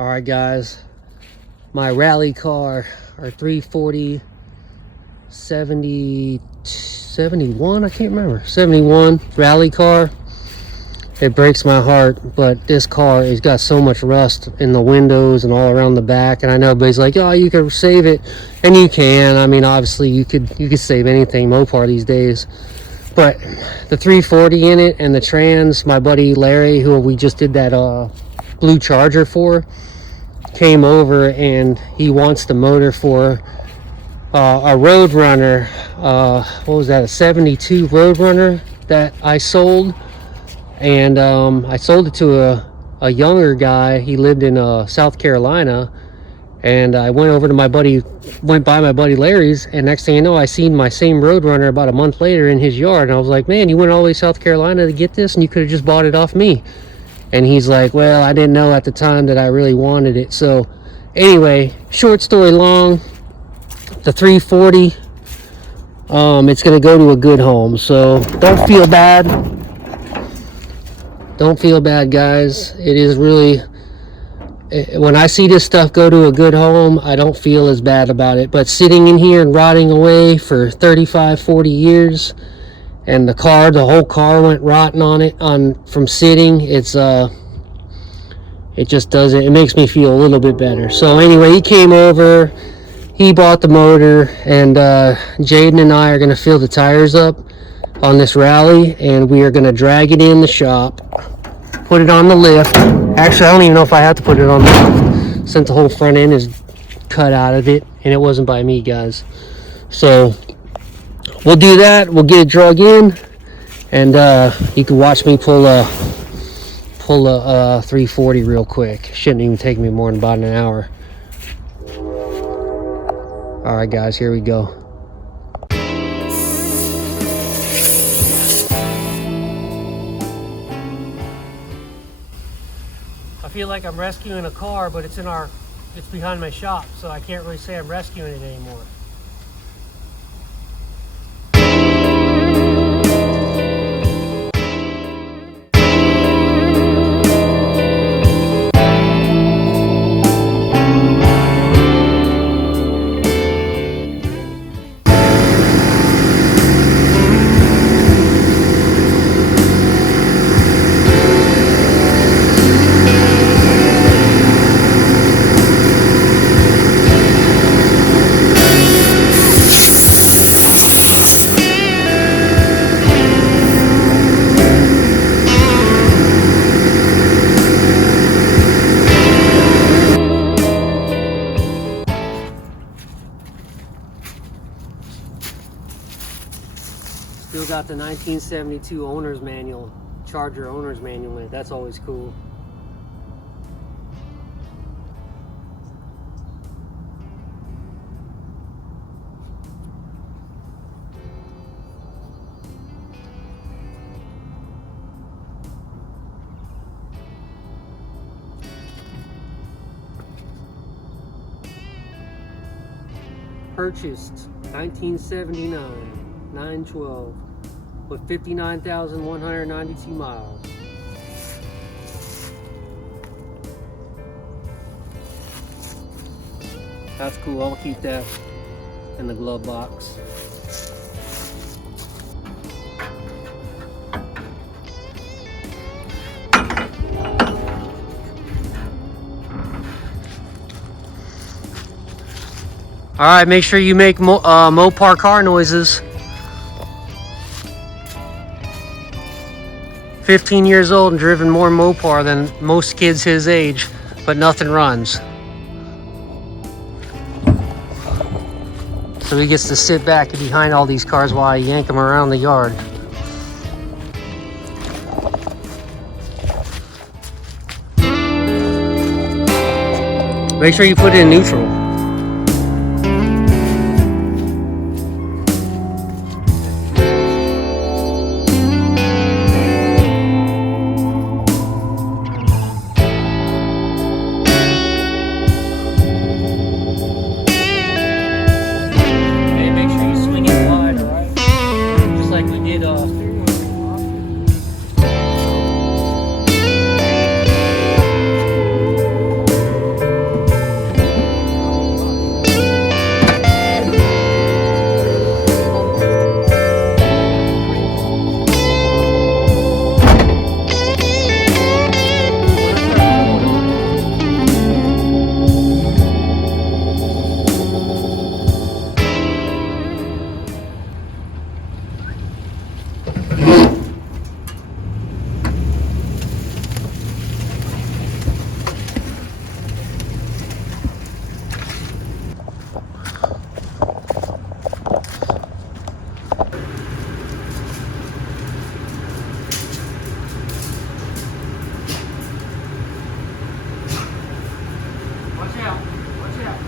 All right, guys, my rally car, our 340 71, I can't remember, 71 rally car. It breaks my heart, but this car has got so much rust in the windows and all around the back. And I know everybody's like, oh, you can save it, and you can. I mean, obviously you could save anything Mopar these days. But the 340 in it and the trans, my buddy Larry, who we just did that blue Charger for, came over and he wants the motor for a Roadrunner. What was that, a 72 Roadrunner that I sold? And I sold it to a younger guy. He lived in South Carolina, and I went by my buddy Larry's, and next thing you know, I seen my same Roadrunner about a month later in his yard, and I was like, man, you went all the way to South Carolina to get this, and you could have just bought it off me. And he's like, well, I didn't know at the time that I really wanted it. So anyway, short story long, the 340, it's going to go to a good home. So don't feel bad. Don't feel bad, guys. It is really, when I see this stuff go to a good home, I don't feel as bad about it. But sitting in here and rotting away for 35, 40 years, and the whole car went rotten on it from sitting, it just doesn't, it makes me feel a little bit better. So anyway, he came over, he bought the motor, and Jaden and I are going to fill the tires up on this Rally, and we are going to drag it in the shop, put it on the lift. Actually, I don't even know if I have to put it on the lift, since the whole front end is cut out of it, and it wasn't by me, guys. So we'll do that. We'll get it drug in, and you can watch me pull a 340 real quick. Shouldn't even take me more than about an hour. All right, guys, here we go. I feel like I'm rescuing a car, but it's behind my shop, so I can't really say I'm rescuing it anymore. Still got the 1972 owner's manual, Charger owner's manual in it. That's always cool. Purchased 1979. 912 with 59,192 miles. That's cool. I'll keep that in the glove box. All right, make sure you make Mopar car noises. 15 years old and driven more Mopar than most kids his age, but nothing runs. So he gets to sit back behind all these cars while I yank them around the yard. Make sure you put it in neutral. out. Watch out.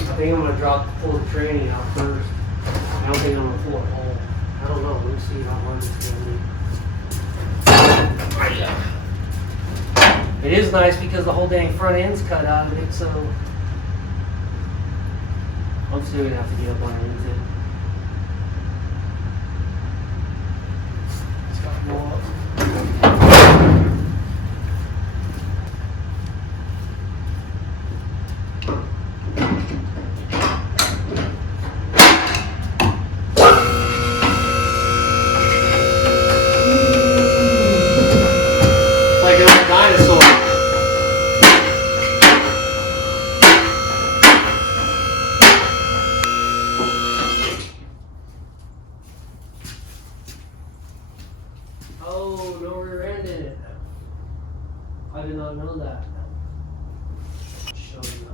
I think I'm gonna pull the tranny out first. I don't think I'm gonna pull it whole. I don't know. We'll see how hard it's gonna be. It is nice because the whole dang front end's cut out of it, so I'm still gonna have to get up underneath it. It's got to go up. Oh, no rear end in it. I did not know that. Show you.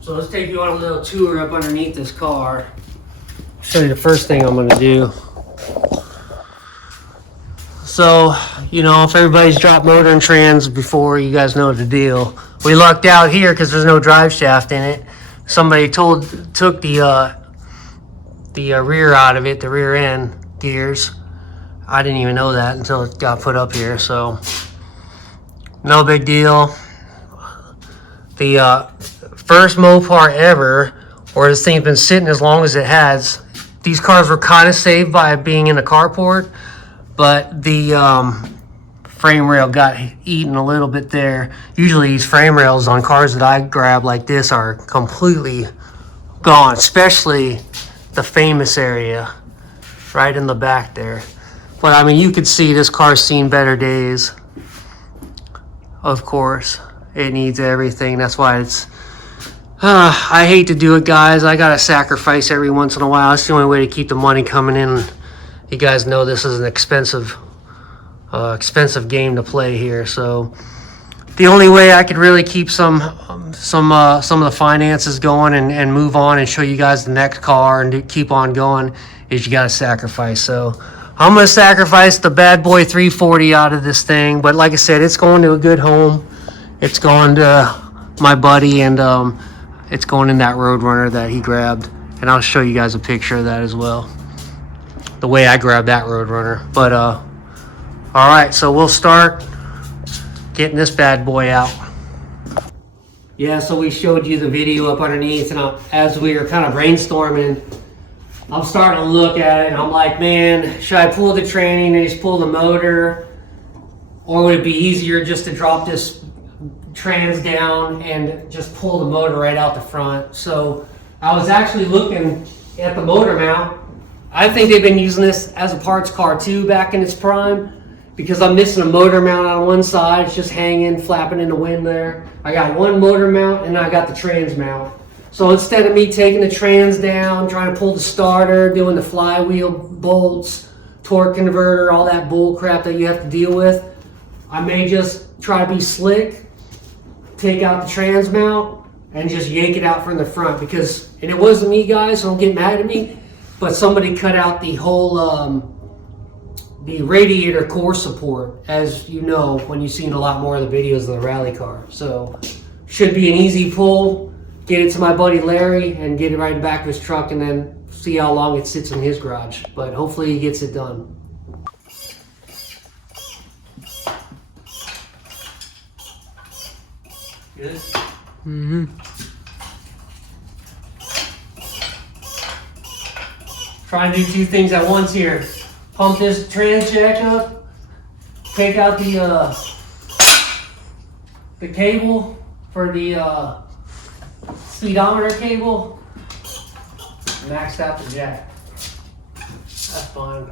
So let's take you on a little tour up underneath this car. Show you the first thing I'm gonna do. So, you know, if everybody's dropped motor and trans before, you guys know the deal. We lucked out here because there's no drive shaft in it. Somebody took the rear out of it, the rear end gears. I didn't even know that until it got put up here, so no big deal. The first Mopar ever, or this thing's been sitting as long as it has. These cars were kind of saved by being in a carport, but the frame rail got eaten a little bit there. Usually these frame rails on cars that I grab like this are completely gone, especially the famous area right in the back there. But I mean, you could see this car's seen better days. Of course, it needs everything. That's why it's, I hate to do it, guys. I gotta sacrifice every once in a while. It's the only way to keep the money coming in. You guys know this is an expensive game to play here. So the only way I could really keep some of the finances going and move on and show you guys the next car and keep on going is you gotta sacrifice. So I'm gonna sacrifice the bad boy 340 out of this thing, but like I said, it's going to a good home. It's going to my buddy, and it's going in that Roadrunner that he grabbed, and I'll show you guys a picture of that as well, the way I grabbed that Roadrunner. But all right, so we'll start getting this bad boy out. Yeah, so we showed you the video up underneath, and as we were kind of brainstorming, I'm starting to look at it and I'm like, man, should I pull the tranny and just pull the motor? Or would it be easier just to drop this trans down and just pull the motor right out the front? So I was actually looking at the motor mount. I think they've been using this as a parts car too back in its prime, because I'm missing a motor mount on one side. It's just hanging, flapping in the wind there. I got one motor mount and I got the trans mount. So instead of me taking the trans down, trying to pull the starter, doing the flywheel bolts, torque converter, all that bull crap that you have to deal with, I may just try to be slick, take out the trans mount, and just yank it out from the front. Because, and it wasn't me, guys, so don't get mad at me, but somebody cut out the whole, the radiator core support, as you know, when you've seen a lot more of the videos of the rally car. So, should be an easy pull. Get it to my buddy Larry and get it right in the back of his truck, and then see how long it sits in his garage. But hopefully he gets it done. Good? Mm-hmm. Try and do two things at once here. Pump this trans jack up, take out the the cable for the speedometer cable, maxed out the jack. That's fine.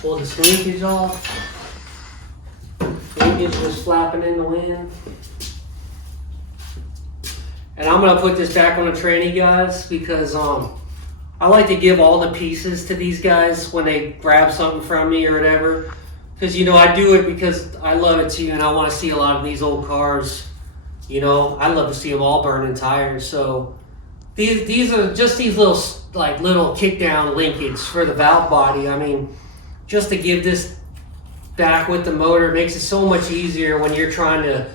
Pull the linkage off. Linkage was flapping in the wind. And I'm gonna put this back on the tranny, guys, because I like to give all the pieces to these guys when they grab something from me or whatever. Because, you know, I do it because I love it too, and I want to see a lot of these old cars. You know, I love to see them all burning tires. So these are just these little kick down linkage for the valve body. I mean, just to give this back with the motor makes it so much easier when you're trying to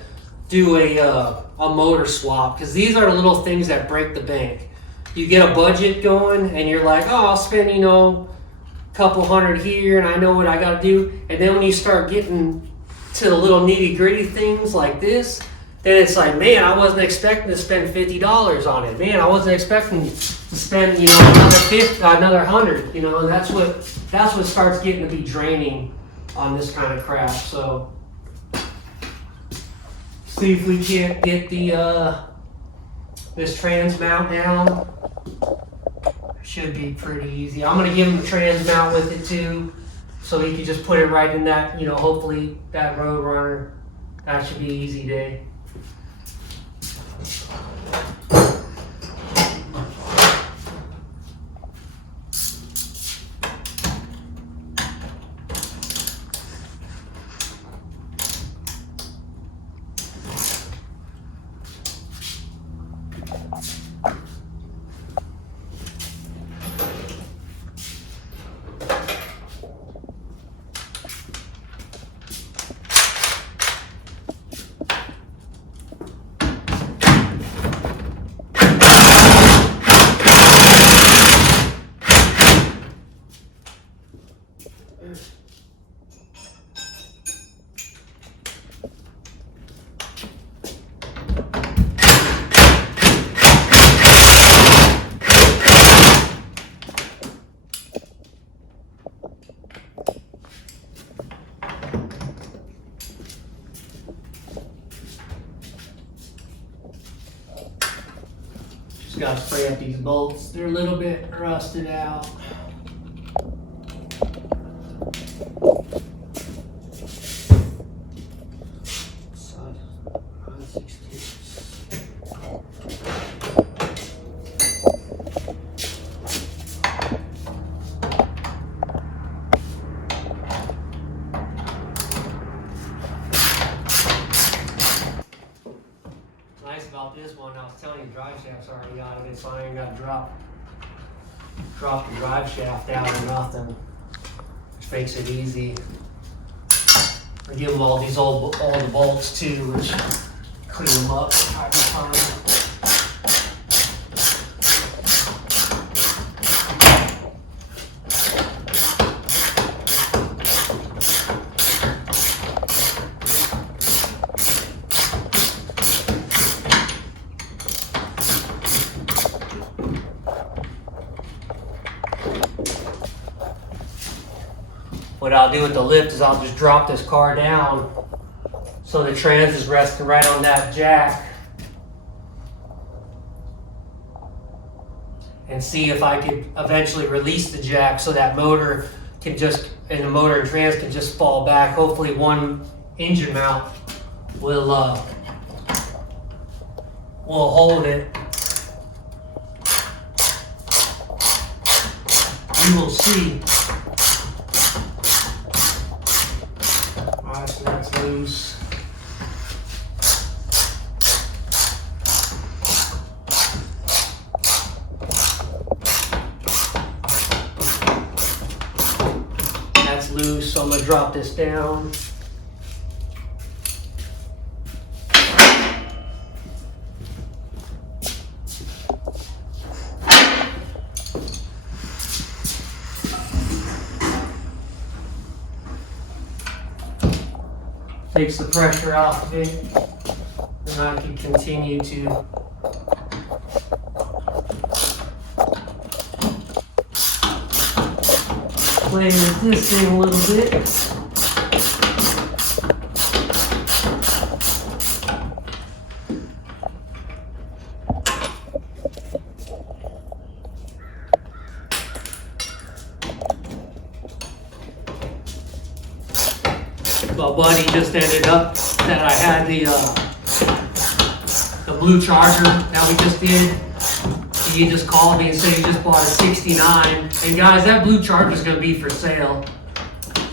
do a motor swap, because these are little things that break the bank. You get a budget going and you're like, oh, I'll spend, you know, a couple $100 here and I know what I got to do. And then when you start getting to the little nitty gritty things like this, then it's like, man, I wasn't expecting to spend $50 on it. Man, I wasn't expecting to spend, you know, another $100. You know, and that's what starts getting to be draining on this kind of crap. So see if we can't get the this trans mount down. Should be pretty easy. I'm gonna give him the trans mount with it too, so he can just put it right in that, you know, hopefully that road runner. That should be an easy day. Just gotta spray up these bolts. They're a little bit rusted out. About this one, I was telling you, the drive shaft's already out of it, so I ain't got to drop the drive shaft down or nothing, which makes it easy. I give them all the bolts too, which clean them up time to time. What I'll do with the lift is I'll just drop this car down so the trans is resting right on that jack, and see if I could eventually release the jack so that motor can just, and the motor and trans can just fall back. Hopefully one engine mount will hold it. We will see. Alright, so that's loose. That's loose, so I'm going to drop this down. Takes the pressure off of it, and I can continue to playing with this thing a little bit. My buddy just ended up that I had the blue Charger that we just did. He just called me and said he just bought a 69. And guys, that blue Charger is going to be for sale.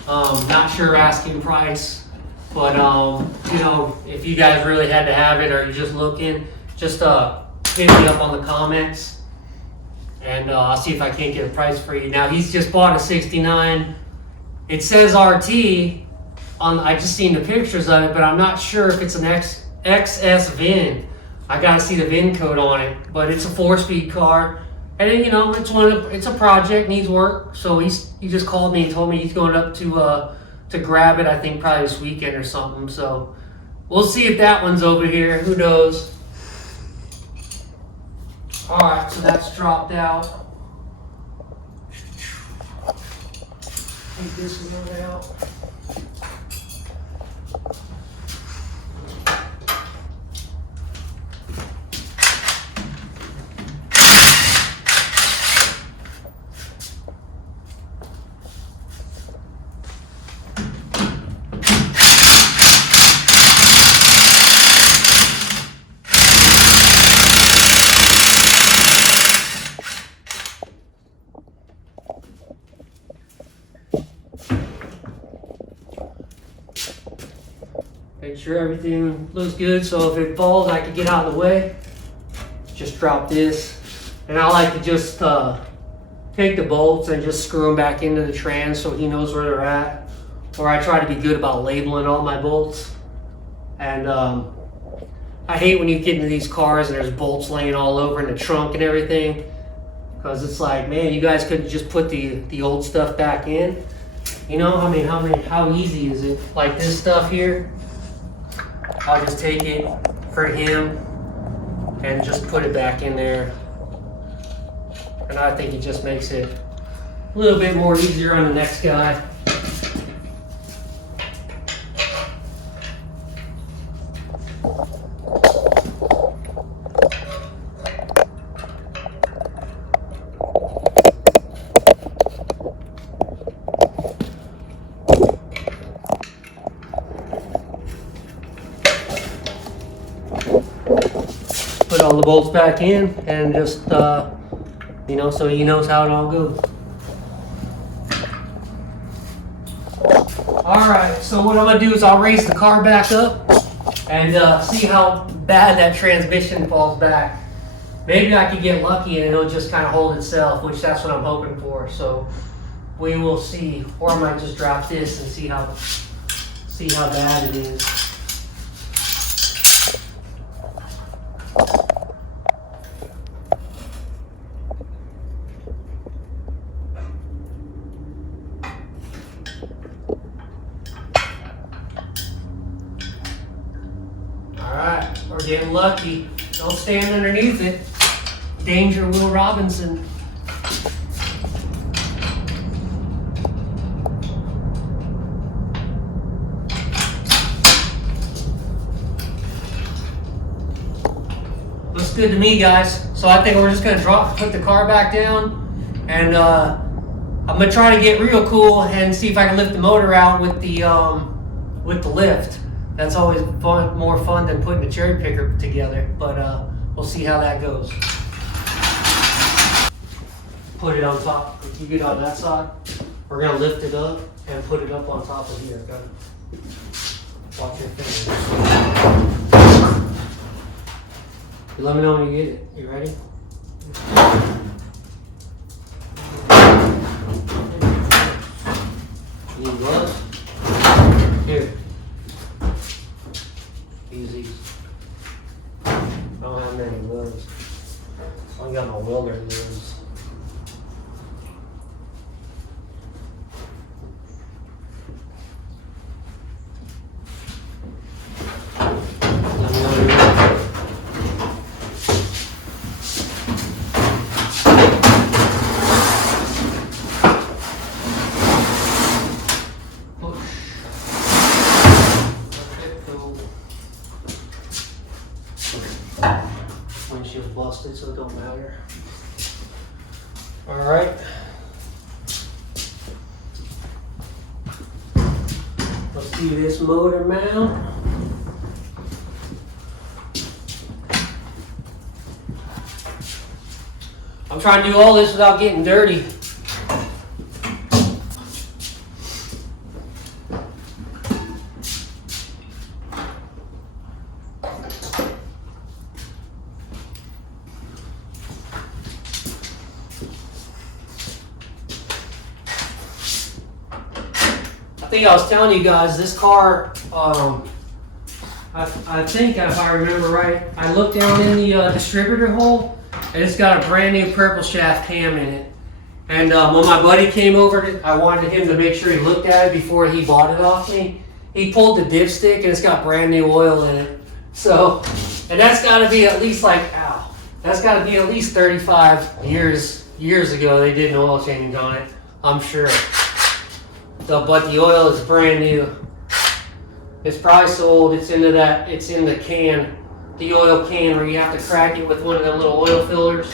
Not sure asking price, but you know, if you guys really had to have it or you're just looking, just hit me up on the comments and I'll see if I can't get a price for you. Now he's just bought a 69. It says RT. I just seen the pictures of it, but I'm not sure if it's an XS VIN. I gotta see the VIN code on it, but it's a 4-speed car, and then, you know, it's a project, needs work. So he just called me and told me he's going up to grab it. I think probably this weekend or something. So we'll see if that one's over here. Who knows? All right, so that's dropped out. Take this one out. Make sure everything looks good, so if it falls, I can get out of the way. Just drop this. And I like to just take the bolts and just screw them back into the trans so he knows where they're at. Or I try to be good about labeling all my bolts. And I hate when you get into these cars and there's bolts laying all over in the trunk and everything. Because it's like, man, you guys could just put the old stuff back in. You know, I mean, how easy is it? Like this stuff here. I'll just take it for him and just put it back in there. And I think it just makes it a little bit more easier on the next guy. Put all the bolts back in and just, you know, so he knows how it all goes. All right, so what I'm gonna do is I'll raise the car back up and see how bad that transmission falls back. Maybe I could get lucky and it'll just kind of hold itself, which that's what I'm hoping for. So we will see, or I might just drop this and see how bad it is. Alright, we're getting lucky. Don't stand underneath it. Danger, Will Robinson. Looks good to me, guys. So I think we're just gonna put the car back down, and I'm gonna try to get real cool and see if I can lift the motor out with the lift. That's always more fun than putting a cherry picker together, but we'll see how that goes. Put it on top. If you get on that side, we're gonna lift it up and put it up on top of here. Watch your fingers. You let me know when you get it. You ready? You need gloves? Here. Use these. I don't have many gloves. I only got my welder gloves. busted, so it don't matter. All right. Let's do this motor mount. I'm trying to do all this without getting dirty. I think I was telling you guys this car, I think if I remember right, I looked down in the distributor hole and it's got a brand new purple shaft cam in it. And when my buddy came over, I wanted him to make sure he looked at it before he bought it off me. He pulled the dipstick and it's got brand new oil in it. So, and that's got to be at least like, ow, that's got to be at least 35 years ago they did an oil change on it, I'm sure. But the oil is brand new. It's probably so old, it's in the can, the oil can where you have to crack it with one of the little oil fillers.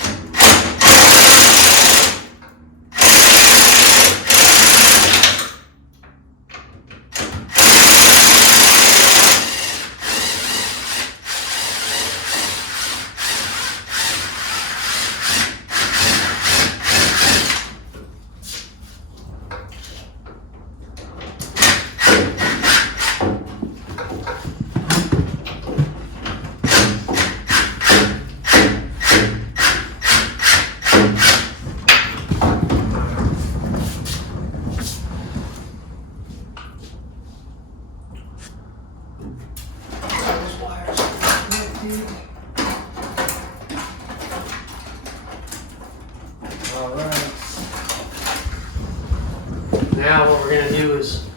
Now what we're going to do is,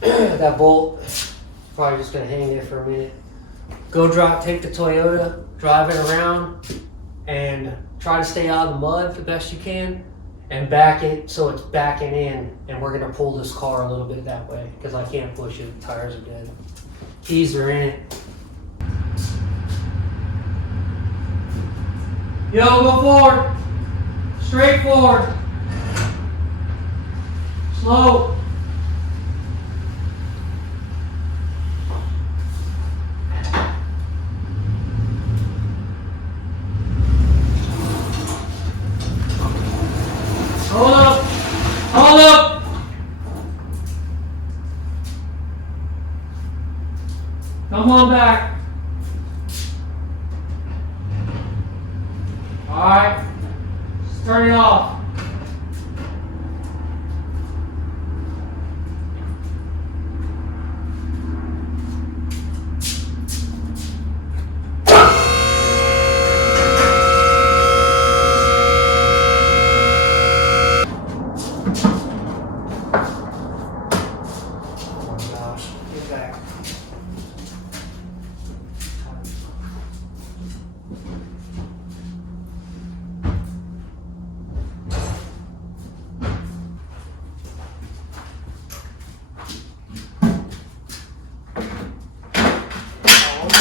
that bolt, probably just going to hang there for a minute. Take the Toyota, drive it around, and try to stay out of the mud the best you can, and back it so it's backing in, and we're going to pull this car a little bit that way, because I can't push it, the tires are dead. Keys are in it. Yo, go forward. Straight forward. Slow. Hold up. Hold up. Come on back. All right. Turn it off.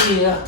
Yeah.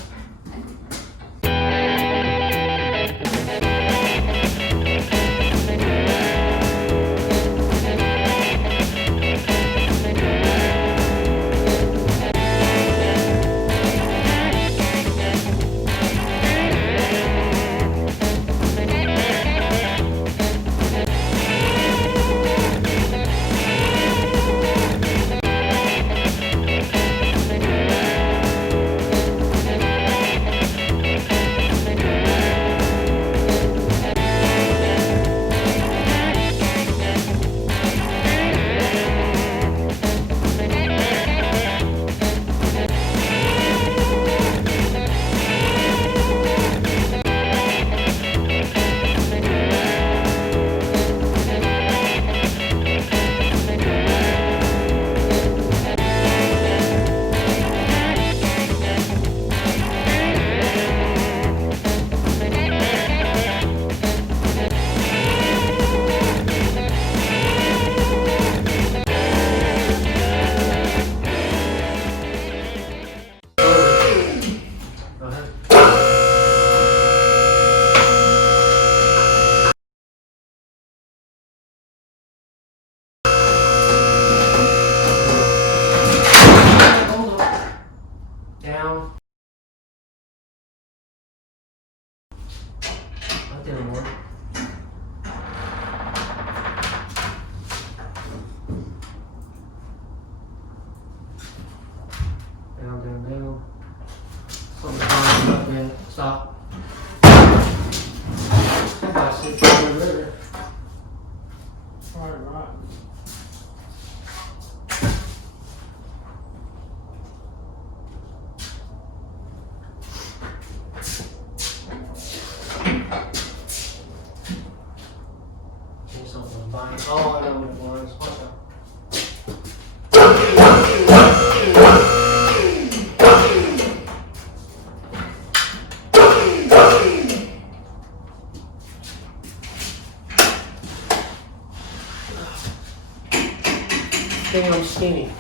thing I'm skinny.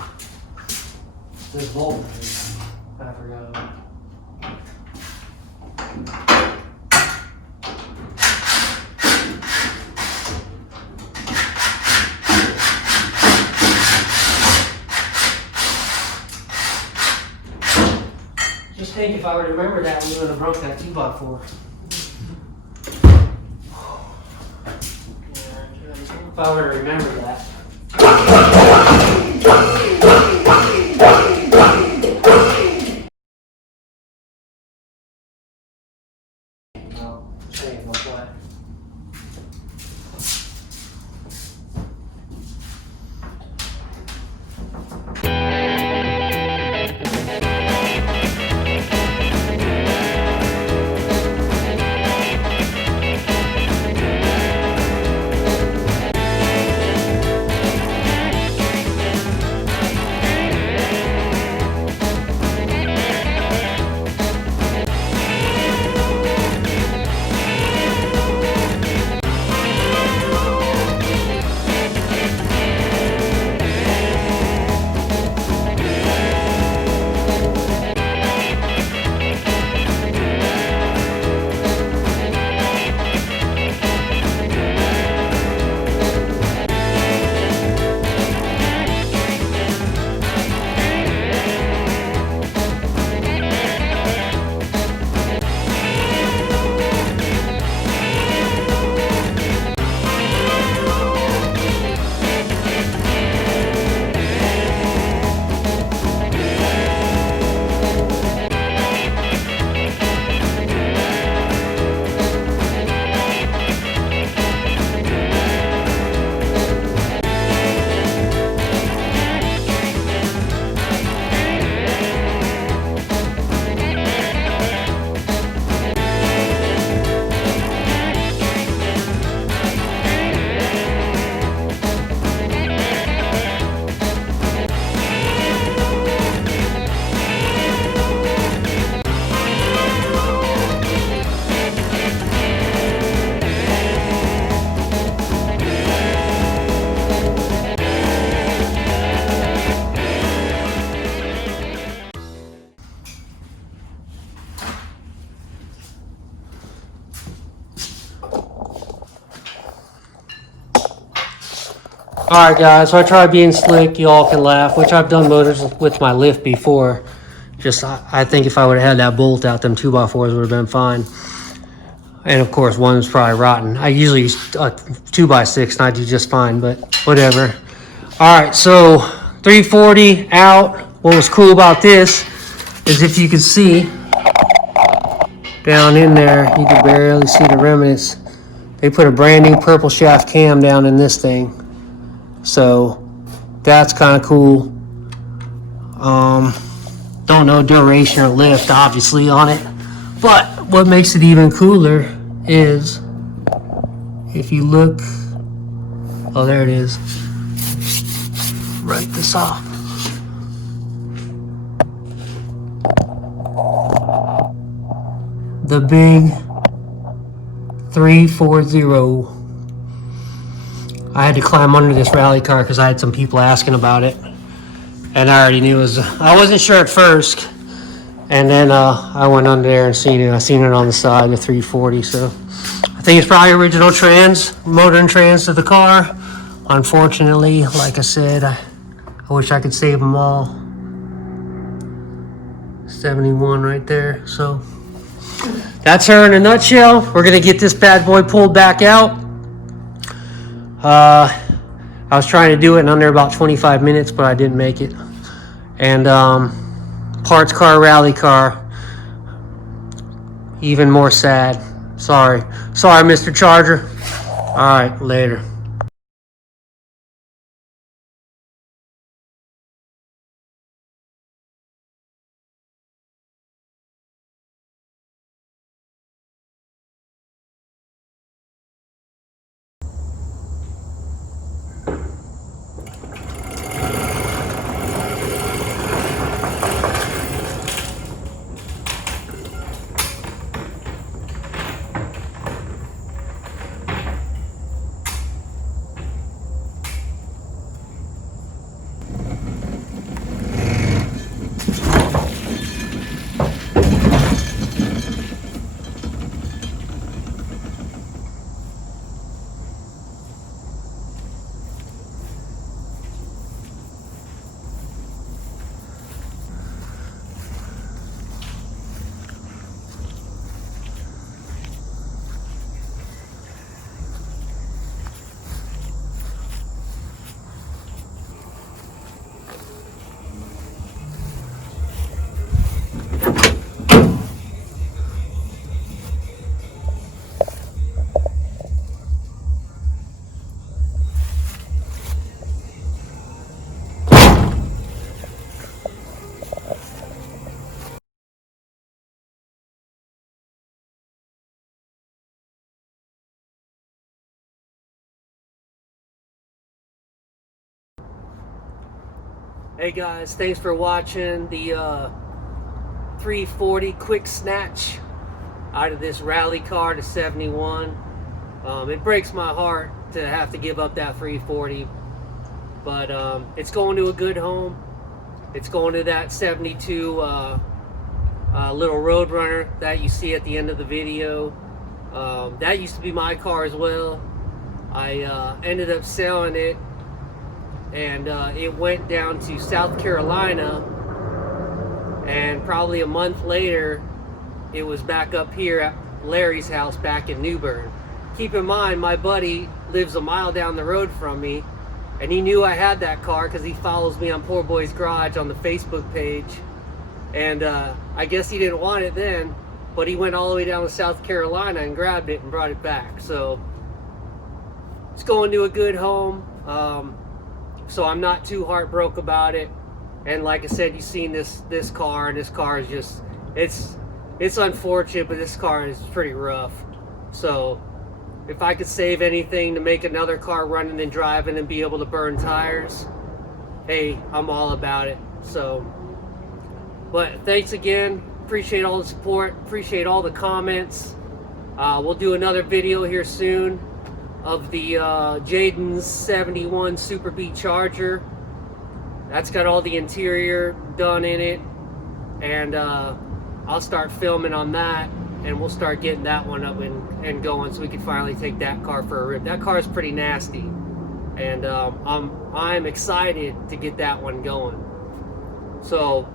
This bolt. I forgot about it. Just think if I would remember that, we would have broke that 2x4. If I would have remembered that. I'll save my flat. Alright guys, so I tried being slick, you all can laugh, which I've done motors with my lift before. Just, I think if I would have had that bolt out, them 2x4s would have been fine. And of course, one's probably rotten. I usually use a 2x6 and I do just fine, but whatever. Alright, so 340 out. What was cool about this is if you can see down in there, you can barely see the remnants. They put a brand new purple shaft cam down in this thing. So that's kind of cool. Don't know duration or lift obviously on it, but what makes it even cooler is if you look, oh there it is, write this off. The big 340. I had to climb under this rally car because I had some people asking about it, and I already knew it was, I wasn't sure at first, and then I went under there and seen it. I seen it on the side, the 340, so I think it's probably original trans, motor and trans to the car. Unfortunately, like I said, I wish I could save them all. 71 right there, so that's her in a nutshell. We're gonna get this bad boy pulled back out. I was trying to do it in under about 25 minutes, but I didn't make it. And parts car, rally car, even more sad. Sorry, Mr. Charger. All right, later. Hey guys, thanks for watching the 340 quick snatch out of this rally car to 71. It breaks my heart to have to give up that 340, but it's going to a good home. It's going to that 72 little Roadrunner that you see at the end of the video. That used to be my car as well. I ended up selling it, and it went down to South Carolina, and probably a month later it was back up here at Larry's house back in New Bern. Keep in mind, my buddy lives a mile down the road from me, and he knew I had that car because he follows me on Poor Boy's Garage on the Facebook page, and I guess he didn't want it then, but he went all the way down to South Carolina and grabbed it and brought it back. So it's going to a good home. So I'm not too heartbroken about it. And like I said, you've seen this car, and this car is just, it's unfortunate, but this car is pretty rough. So if I could save anything to make another car running and driving and be able to burn tires, hey, I'm all about it. So, but thanks again. Appreciate all the support. Appreciate all the comments. We'll do another video here soon of the Jaden's 71 Super B Charger. That's got all the interior done in it, and I'll start filming on that, and we'll start getting that one up and going, so we can finally take that car for a rip. That car is pretty nasty, and I'm excited to get that one going. So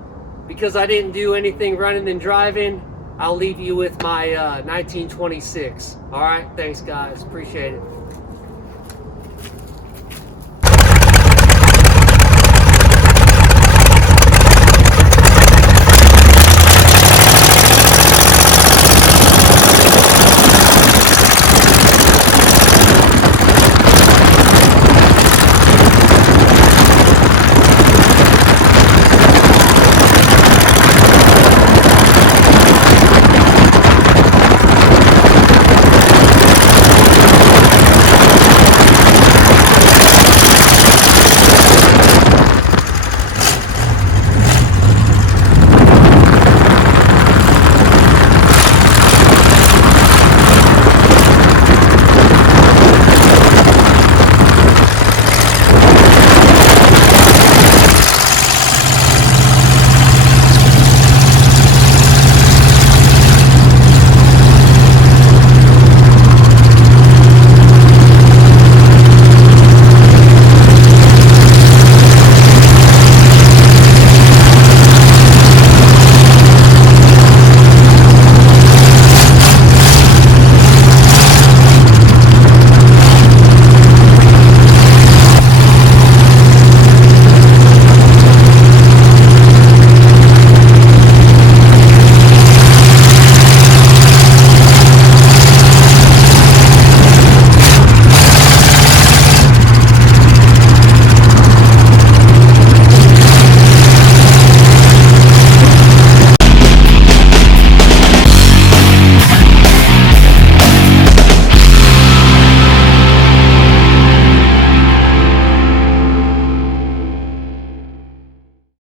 because I didn't do anything running and driving, I'll leave you with my 1926. All right, thanks guys, appreciate it.